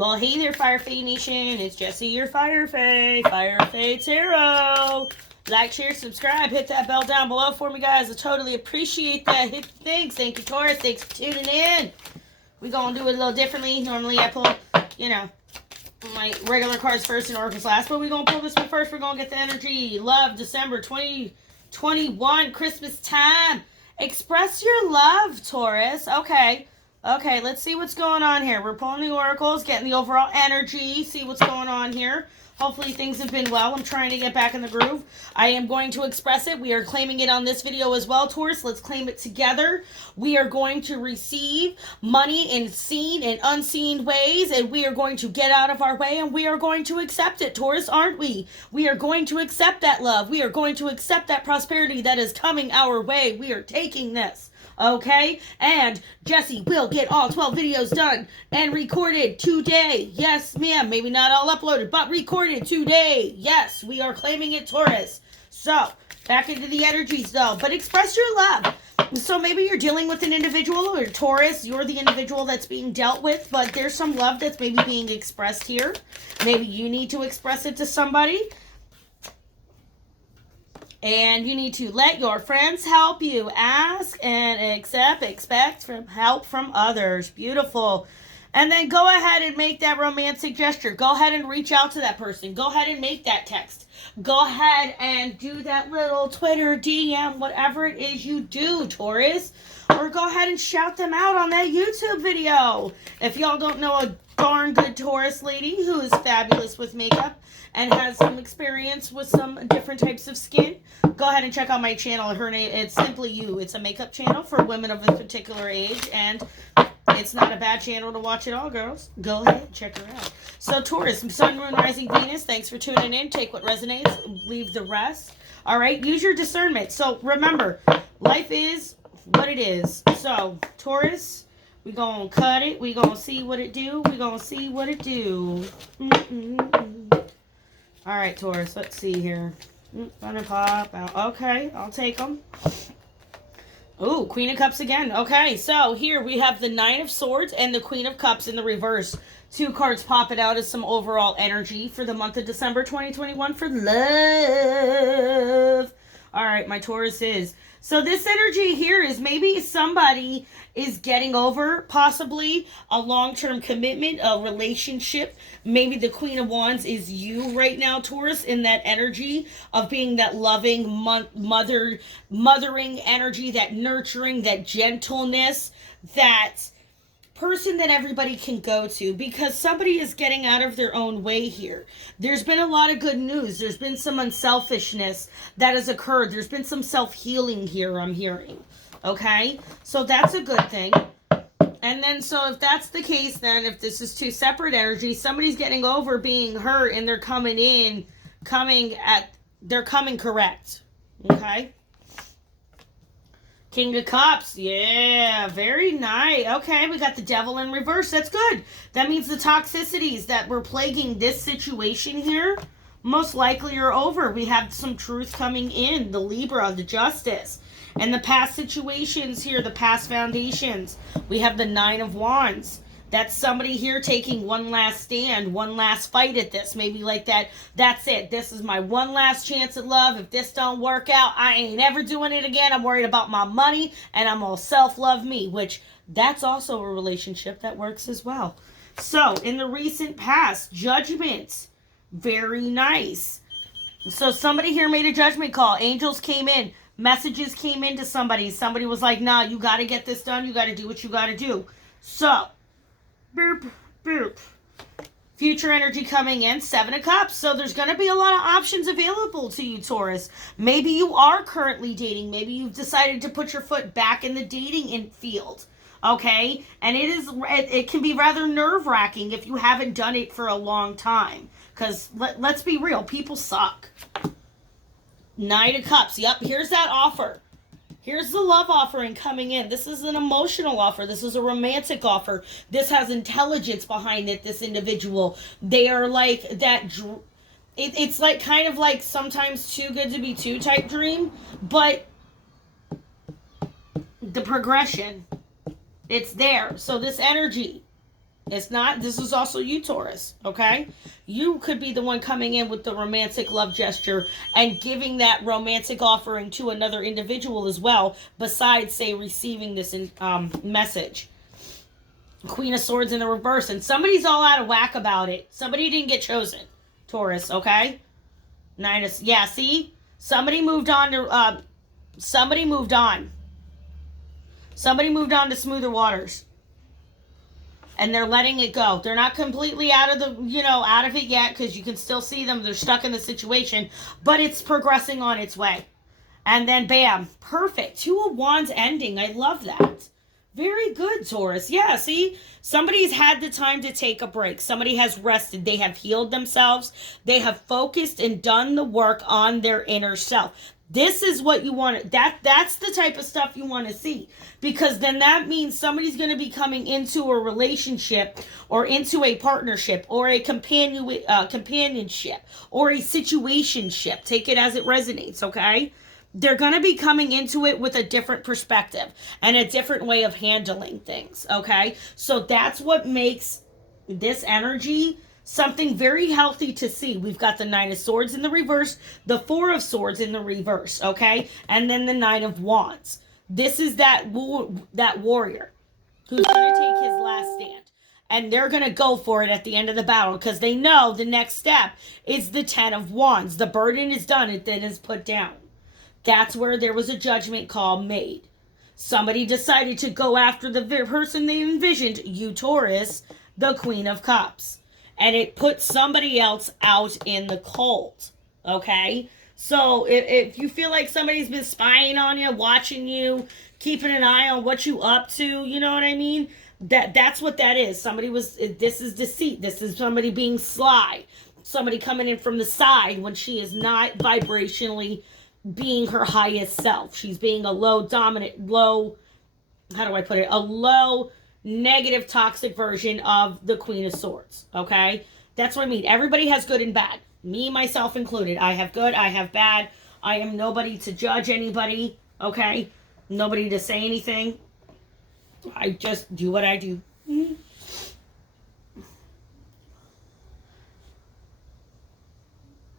Well, hey there, Firefae Nation. It's Jessie, your firefaetarot. Like, share, subscribe. Hit that bell down below for me, guys. I totally appreciate that. Hit the things. Thank you, Taurus. Thanks for tuning in. We're going to do it a little differently. Normally, I pull, my regular cards first and oracles last. But we're going to pull this one first. We're going to get the energy. Love, December 2021, Christmas time. Express your love, Taurus. Okay, let's see what's going on here. We're pulling the oracles, getting the overall energy, see what's going on here. Hopefully things have been well. I'm trying to get back in the groove. I am going to express it. We are claiming it on this video as well, Taurus. Let's claim it together. We are going to receive money in seen and unseen ways, and we are going to get out of our way, and we are going to accept it, Taurus, aren't we? We are going to accept that love. We are going to accept that prosperity that is coming our way. We are taking this. Okay, and Jessie will get all 12 videos done and recorded today. Yes, ma'am. Maybe not all uploaded, but recorded today. Yes, we are claiming it, Taurus. So, back into the energies, though. But express your love. So maybe you're dealing with an individual, or Taurus, you're the individual that's being dealt with, but there's some love that's maybe being expressed here. Maybe you need to express it to somebody. And you need to let your friends help you. Ask and expect help from others. Beautiful. And then go ahead and make that romantic gesture. Go ahead and reach out to that person. Go ahead and make that text. Go ahead and do that little Twitter DM, whatever it is you do, Taurus. Or go ahead and shout them out on that YouTube video. If y'all don't know a darn good Taurus lady who is fabulous with makeup and has some experience with some different types of skin, go ahead and check out my channel. Her name, it's Simply You. It's a makeup channel for women of a particular age, and it's not a bad channel to watch at all, girls. Go ahead and check her out. So Taurus, Sun, Moon, Rising, Venus, thanks for tuning in. Take what resonates, leave the rest. All right, use your discernment. So remember, life is what it is. So Taurus, we gonna cut it. We gonna see what it do. We gonna see what it do. All right, Taurus, let's see here. Gonna pop out. Okay, I'll take them. Ooh, Queen of Cups again. Okay, so here we have the Nine of Swords and the Queen of Cups in the reverse. Two cards popping out as some overall energy for the month of December 2021 for love. All right, my Taurus is. So this energy here is maybe somebody is getting over possibly a long-term commitment, a relationship. Maybe the Queen of Wands is you right now, Taurus, in that energy of being that loving, mothering energy, that nurturing, that gentleness, that person that everybody can go to, because somebody is getting out of their own way here. There's been a lot of good news. There's been some unselfishness that has occurred. There's been some self-healing here, I'm hearing. Okay? So that's a good thing. And then, so if that's the case, then if this is two separate energies, somebody's getting over being hurt and they're coming correct. Okay? King of Cups. Yeah, very nice. Okay, we got the Devil in reverse. That's good. That means the toxicities that were plaguing this situation here most likely are over. We have some truth coming in. The Libra, the Justice. And the past situations here, the past foundations. We have the Nine of Wands. That's somebody here taking one last stand, one last fight at this. Maybe like that, that's it. This is my one last chance at love. If this don't work out, I ain't ever doing it again. I'm worried about my money, and I'm going to self-love me, which that's also a relationship that works as well. So, in the recent past, Judgment, very nice. So, somebody here made a judgment call. Angels came in. Messages came into somebody. Somebody was like, nah, you got to get this done. You got to do what you got to do. So, boop, boop. Future energy coming in, Seven of Cups. So there's going to be a lot of options available to you, Taurus. Maybe you are currently dating. Maybe you've decided to put your foot back in the dating field. Okay? And it can be rather nerve-wracking if you haven't done it for a long time. Because let's be real, people suck. Knight of Cups. Yep, here's that offer. Here's the love offering coming in. This is an emotional offer. This is a romantic offer. This has intelligence behind it, this individual. They are like that. It's like kind of like sometimes too good to be true type dream. But the progression, it's there. So this energy It's not. This is also you, Taurus, okay? You could be the one coming in with the romantic love gesture and giving that romantic offering to another individual as well, besides, say, receiving this message. Queen of Swords in the reverse, and somebody's all out of whack about it. Somebody didn't get chosen, Taurus, okay? Nine of, yeah, see? Somebody moved on to, somebody moved on. Somebody moved on to smoother waters. And they're letting it go. They're not completely out of the, out of it yet, because you can still see them. They're stuck in the situation, but it's progressing on its way. And then, bam, perfect. Two of Wands ending. I love that. Very good, Taurus. Yeah, see? Somebody's had the time to take a break. Somebody has rested. They have healed themselves. They have focused and done the work on their inner self. This is what you want. That's the type of stuff you want to see. Because then that means somebody's going to be coming into a relationship or into a partnership or a companionship or a situationship. Take it as it resonates, okay? They're going to be coming into it with a different perspective and a different way of handling things, okay? So that's what makes this energy something very healthy to see. We've got the Nine of Swords in the reverse, the Four of Swords in the reverse, okay? And then the Nine of Wands. This is that warrior who's going to take his last stand. And they're going to go for it at the end of the battle because they know the next step is the Ten of Wands. The burden is done. It then is put down. That's where there was a judgment call made. Somebody decided to go after the person they envisioned, you Taurus, the Queen of Cups. And it put somebody else out in the cold. Okay? So if you feel like somebody's been spying on you, watching you, keeping an eye on what you up to, you know what I mean? That's what that is. This is deceit. This is somebody being sly. Somebody coming in from the side when she is not vibrationally being her highest self. She's being a low negative toxic version of the Queen of Swords. Okay? That's what I mean. Everybody has good and bad. Me, myself included. I have good, I have bad. I am nobody to judge anybody. Okay? Nobody to say anything. I just do what I do. Mm-hmm.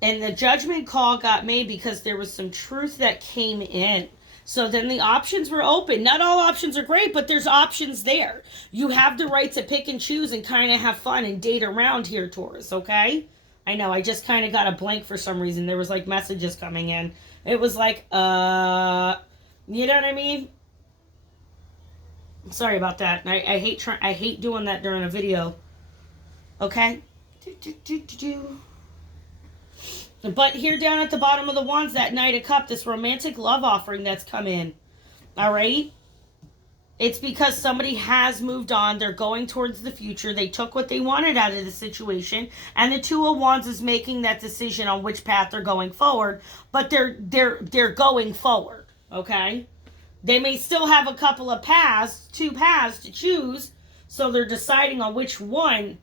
And the judgment call got made because there was some truth that came in. So then the options were open. Not all options are great, but there's options there. You have the right to pick and choose and kind of have fun and date around here, Taurus, okay? I know, I just kind of got a blank for some reason. There was like messages coming in. It was like, you know what I mean? Sorry about that. I hate doing that during a video. Okay? But here down at the bottom of the Wands, that Knight of Cups, this romantic love offering that's come in. All right? It's because somebody has moved on. They're going towards the future. They took what they wanted out of the situation. And the Two of Wands is making that decision on which path they're going forward. But they're going forward. Okay? They may still have a couple of two paths to choose. So they're deciding on which one.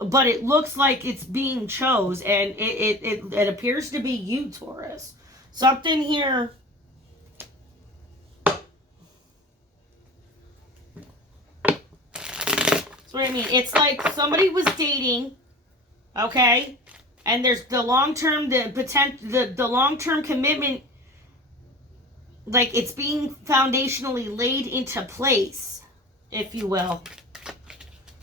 But it looks like it's being chose, and it appears to be you, Taurus. Something here. That's what I mean. It's like somebody was dating, okay, and there's the long-term, the long-term commitment, like it's being foundationally laid into place, if you will.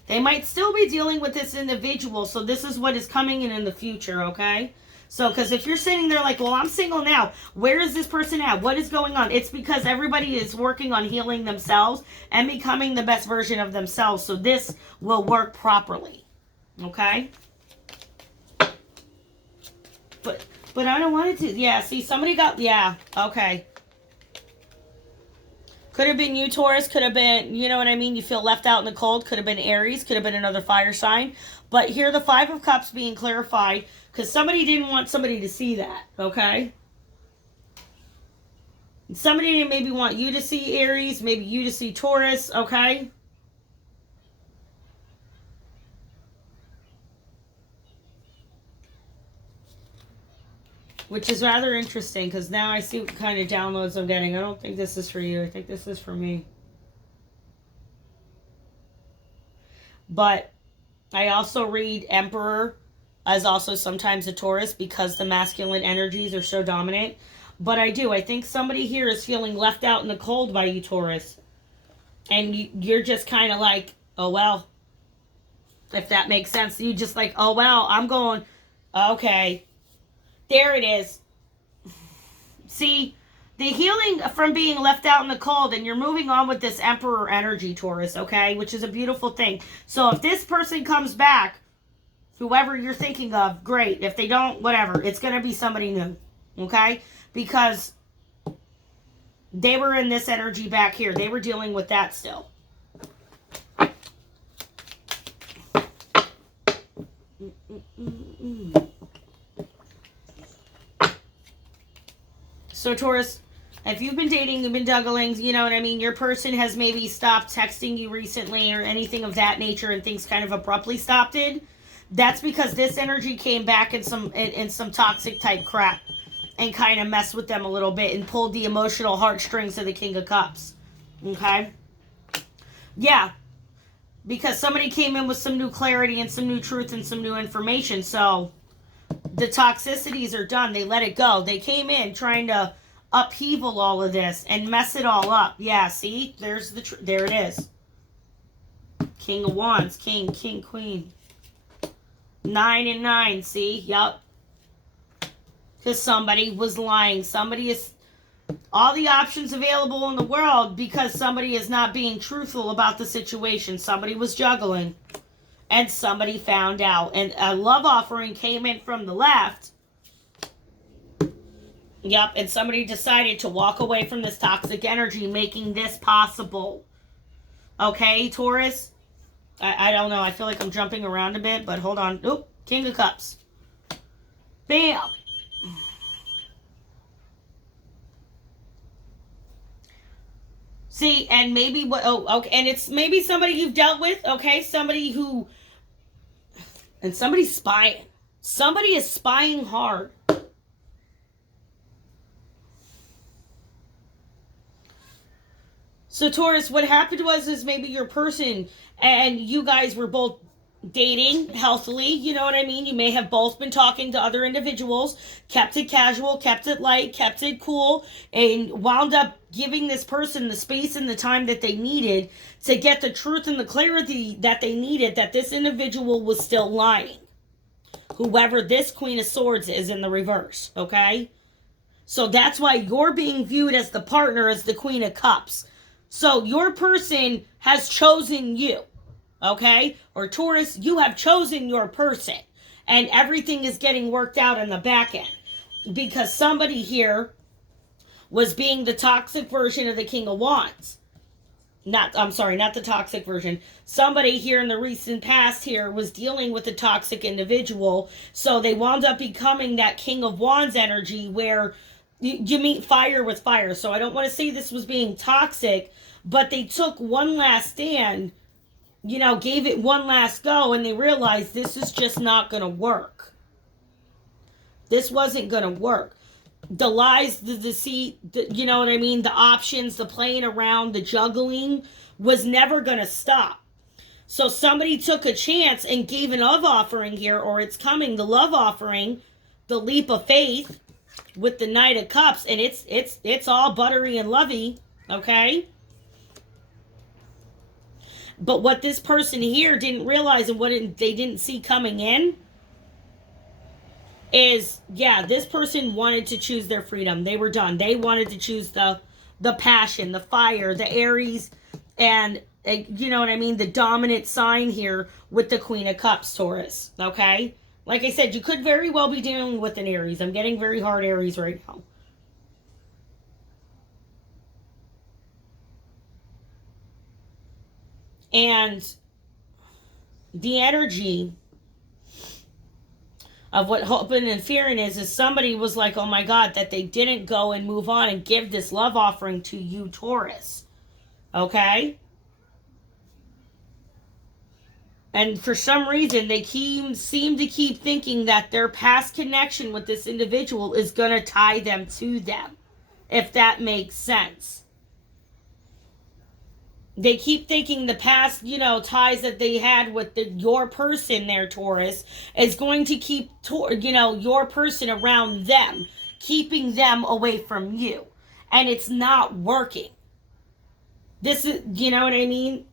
They might still be dealing with this individual, so this is what is coming in the future, okay? So, because if you're sitting there like, well, I'm single now, where is this person at? What is going on? It's because everybody is working on healing themselves and becoming the best version of themselves, so this will work properly, okay? But I don't want it to, yeah, see, somebody got, yeah, okay. Could have been you, Taurus. Could have been, you know what I mean? You feel left out in the cold. Could have been Aries. Could have been another fire sign. But here the Five of Cups being clarified because somebody didn't want somebody to see that, okay? Somebody didn't maybe want you to see Aries. Maybe you to see Taurus, okay? Which is rather interesting because now I see what kind of downloads I'm getting. I don't think this is for you. I think this is for me. But I also read Emperor as also sometimes a Taurus because the masculine energies are so dominant. But I do. I think somebody here is feeling left out in the cold by you, Taurus. And you're just kind of like, oh, well, if that makes sense. You just like, oh, well, I'm going, okay. There it is. See, the healing from being left out in the cold, and you're moving on with this Emperor energy, Taurus, okay? Which is a beautiful thing. So if this person comes back, whoever you're thinking of, great. If they don't, whatever. It's going to be somebody new, okay? Because they were in this energy back here. They were dealing with that still. So Taurus, if you've been dating, you've been juggling, you know what I mean, your person has maybe stopped texting you recently or anything of that nature and things kind of abruptly stopped it. That's because this energy came back in some toxic type crap and kind of messed with them a little bit and pulled the emotional heartstrings of the King of Cups. Okay? Yeah. Because somebody came in with some new clarity and some new truth and some new information. So the toxicities are done. They let it go. They came in trying to upheaval all of this and mess it all up. Yeah, see? There's there it is. King of Wands, King, Queen. 9 and 9, see? Yup. Because somebody was lying. Somebody is... all the options available in the world because somebody is not being truthful about the situation. Somebody was juggling. And somebody found out. And a love offering came in from the left. Yep. And somebody decided to walk away from this toxic energy, making this possible. Okay, Taurus? I don't know. I feel like I'm jumping around a bit, but hold on. Oop. King of Cups. Bam. See, and maybe what... oh, okay. And it's maybe somebody you've dealt with, okay? Somebody who... and somebody's spying. Somebody is spying hard. So, Taurus, what happened is maybe your person and you guys were both dating healthily, you know what I mean? You may have both been talking to other individuals, kept it casual, kept it light, kept it cool, and wound up giving this person the space and the time that they needed to get the truth and the clarity that they needed, that this individual was still lying. Whoever this Queen of Swords is in the reverse, okay? So that's why you're being viewed as the partner, as the Queen of Cups. So your person has chosen you, okay? Or Taurus, you have chosen your person. And everything is getting worked out in the back end. Because somebody here was being the toxic version of the King of Wands. Not the toxic version. Somebody here in the recent past here was dealing with a toxic individual. So they wound up becoming that King of Wands energy where you meet fire with fire. So I don't want to say this was being toxic, but they took one last stand, you know, gave it one last go, and they realized this is just not going to work. This wasn't going to work. The lies, the deceit, you know what I mean? The options, the playing around, the juggling was never going to stop. So somebody took a chance and gave an love offering here, or it's coming, the love offering, the leap of faith with the Knight of Cups, and it's all buttery and lovey, okay? But what this person here didn't realize and what they didn't see coming in is, yeah, this person wanted to choose their freedom. They were done. They wanted to choose the passion, the fire, the Aries, and you know what I mean, the dominant sign here with the Queen of Cups, Taurus, okay? Like I said, you could very well be dealing with an Aries. I'm getting very hard Aries right now. And the energy of what hoping and fearing is somebody was like, oh my God, that they didn't go and move on and give this love offering to you, Taurus. Okay? And for some reason, they seem to keep thinking that their past connection with this individual is going to tie them to them. If that makes sense. They keep thinking the past, ties that they had with your person there, Taurus, is going to keep, your person around them, keeping them away from you. And it's not working. This is, you know what I mean?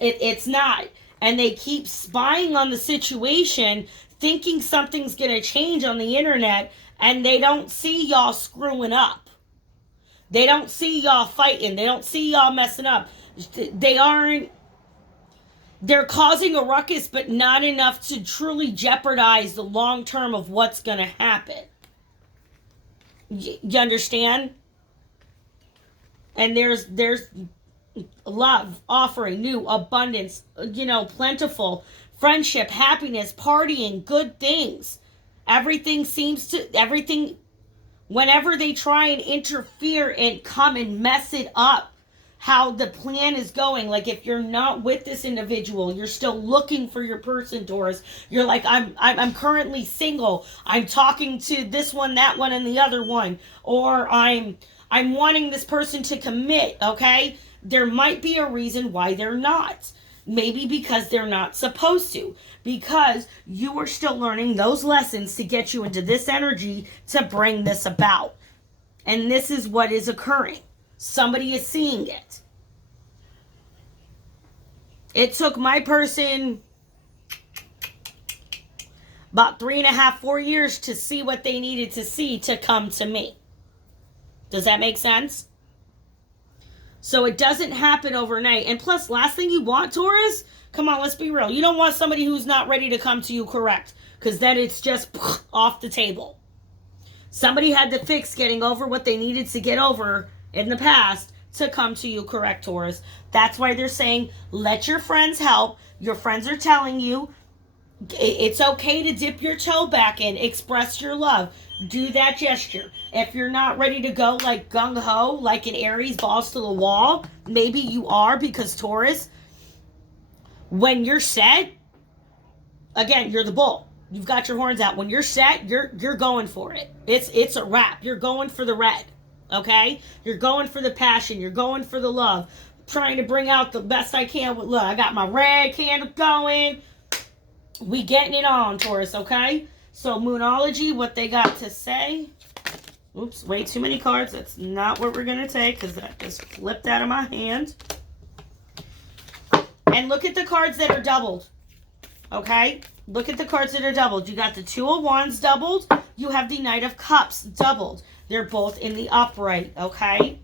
It's not. And they keep spying on the situation, thinking something's going to change on the internet, and they don't see y'all screwing up. They don't see y'all fighting. They don't see y'all messing up. They're causing a ruckus, but not enough to truly jeopardize the long term of what's going to happen. You understand? And there's love, offering, new, abundance, plentiful, friendship, happiness, partying, good things. Whenever they try and interfere and come and mess it up, how the plan is going. Like if you're not with this individual, you're still looking for your person, Taurus. You're like, I'm currently single. I'm talking to this one, that one, and the other one. Or I'm wanting this person to commit, okay? There might be a reason why they're not. Maybe because they're not supposed to. Because you are still learning those lessons to get you into this energy to bring this about. And this is what is occurring. Somebody is seeing it. It took my person about 3.5, 4 years to see what they needed to see to come to me. Does that make sense? So it doesn't happen overnight. And plus, last thing you want, Taurus, come on, let's be real. You don't want somebody who's not ready to come to you correct. Because then it's just off the table. Somebody had to fix getting over what they needed to get over in the past to come to you correct, Taurus. That's why they're saying, let your friends help. Your friends are telling you, it's okay to dip your toe back in, express your love. Do that gesture. If you're not ready to go like gung-ho, like an Aries, balls to the wall, maybe you are, because Taurus, when you're set, again, you're the bull. You've got your horns out. When you're set, you're going for it. It's a wrap. You're going for the red. Okay? You're going for the passion. You're going for the love. Trying to bring out the best I can with love. I got my red candle going. We getting it on, Taurus, okay? So, Moonology, what they got to say. Oops, way too many cards. That's not what we're going to take, because that just flipped out of my hand. And look at the cards that are doubled. Okay? Look at the cards that are doubled. You got the Two of Wands doubled. You have the Knight of Cups doubled. They're both in the upright, okay?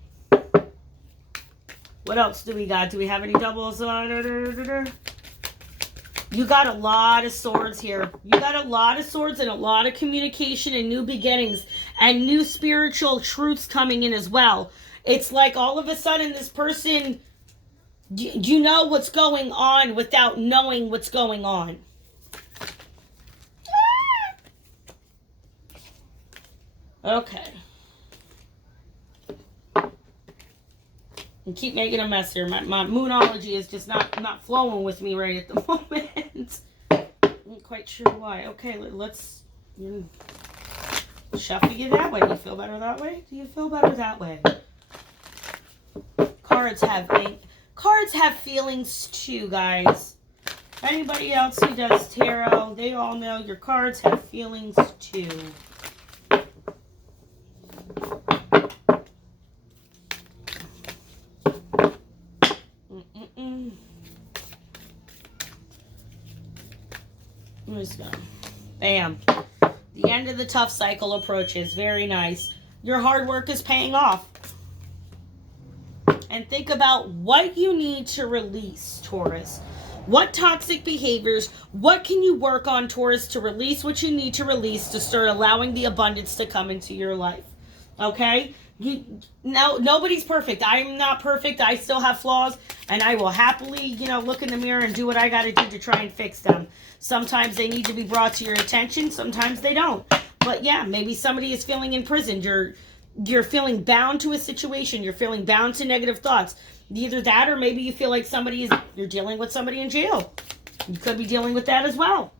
What else do we got? Do we have any doubles? You got a lot of swords here. You got a lot of swords and a lot of communication and new beginnings and new spiritual truths coming in as well. It's like all of a sudden this person, you know what's going on without knowing what's going on. Okay. And keep making a mess here. My Moonology is just not flowing with me right at the moment. I'm quite sure why. Okay, let's shuffle you that way. Do you feel better that way? Do you feel better that way? Cards have feelings too, guys. Anybody else who does tarot, they all know your cards have feelings too. Let's go. Bam. The end of the tough cycle approaches. Very nice. Your hard work is paying off. And think about what you need to release, Taurus. What toxic behaviors, what can you work on, Taurus, to release what you need to release to start allowing the abundance to come into your life. Okay? Nobody's perfect. I'm not perfect. I still have flaws, and I will happily, look in the mirror and do what I got to do to try and fix them. Sometimes they need to be brought to your attention. Sometimes they don't. But yeah, maybe somebody is feeling imprisoned. You're feeling bound to a situation. You're feeling bound to negative thoughts. Either that, or maybe you feel like you're dealing with somebody in jail. You could be dealing with that as well.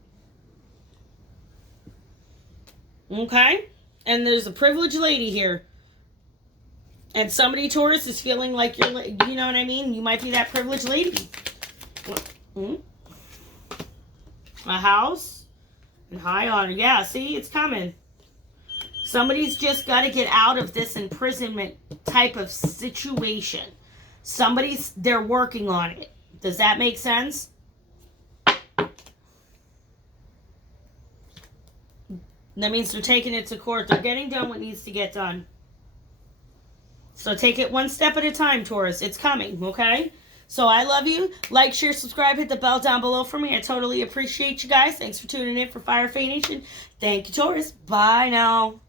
Okay? And there's a privileged lady here. And somebody, Taurus, is feeling like you're, you know what I mean? You might be that privileged lady. A house and high honor. Yeah, see, it's coming. Somebody's just got to get out of this imprisonment type of situation. They're working on it. Does that make sense? That means they're taking it to court. They're getting done what needs to get done. So take it one step at a time, Taurus. It's coming, okay? So I love you. Like, share, subscribe, hit the bell down below for me. I totally appreciate you guys. Thanks for tuning in for Fire Fae Nation. Thank you, Taurus. Bye now.